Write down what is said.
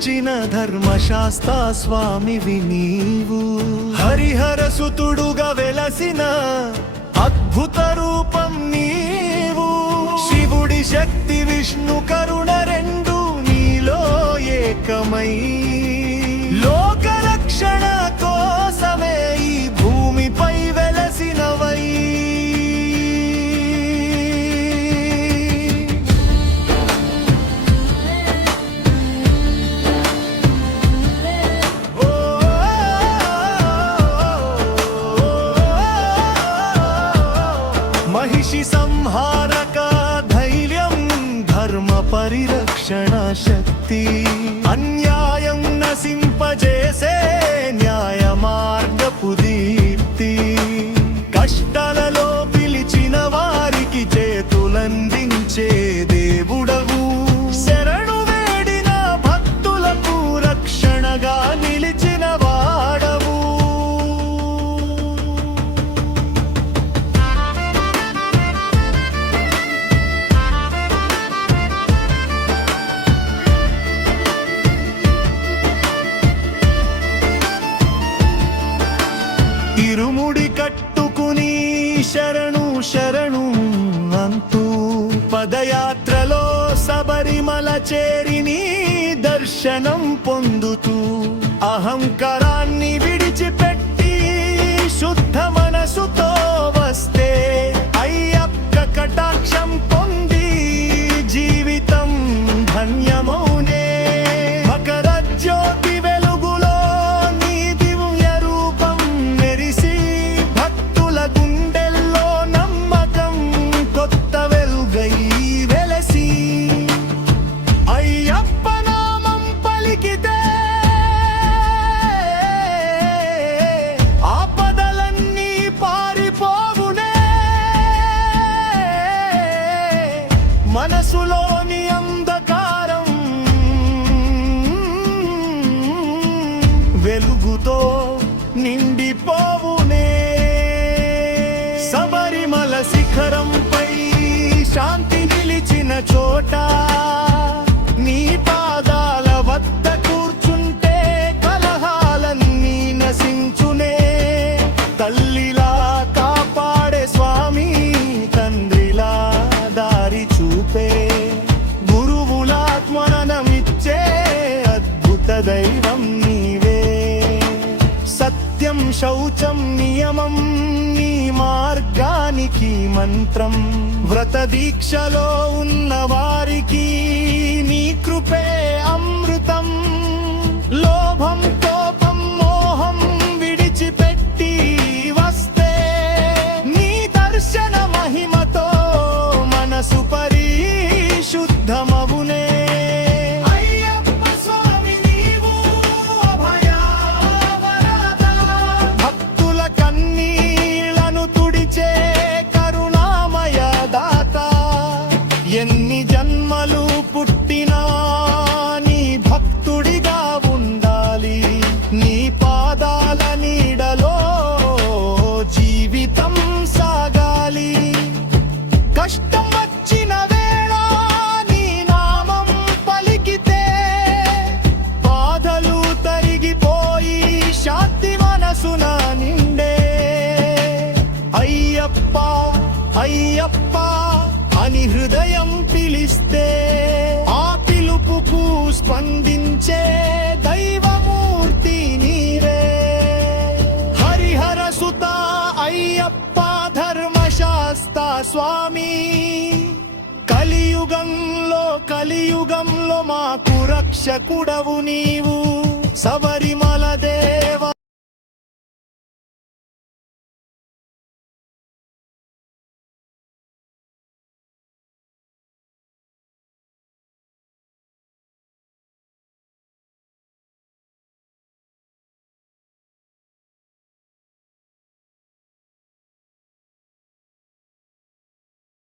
జన్మించిన ధర్మశాస్త్ర స్వామివి నీవు. హరిహర సుతుడుగా వెలసిన అద్భుత రూపం నీవు. శివుడి శక్తి విష్ణు కరుణ రెండు నీలో ఏకమై పాశి సంహారక ధైర్యం ధర్మ పరిరక్షణ శక్తి. అన్యాయం నశింపజేసే పదయాత్రలో శబరిమల చేరిని దర్శనం పొందుతూ అహంకారాన్ని శిఖరంపై శాంతి నిలిచిన చోట నీ పాదాల వద్ద కూర్చుంటే కలహాలన్నీ నశించునే. తల్లిలా కాపాడే స్వామి తండ్రిలా దారి చూపే. గురువులాత్మనమిచ్చే అద్భుత దైవం నీవే. సత్యం శౌచం నియమం నీ మా వారికి మంత్రం. వ్రత దీక్షలో ఉన్న వారికి నీ కృపే అమ్మ. అయ్యప్ప అని హృదయం పిలిస్తే ఆ పిలుపుకు స్పందించే దైవమూర్తి నీవే. హరిహర సుత అయ్యప్ప ధర్మశాస్త స్వామి కలియుగంలో కలియుగంలో మాకు రక్షకుడవు నీవు. శబరిమలదే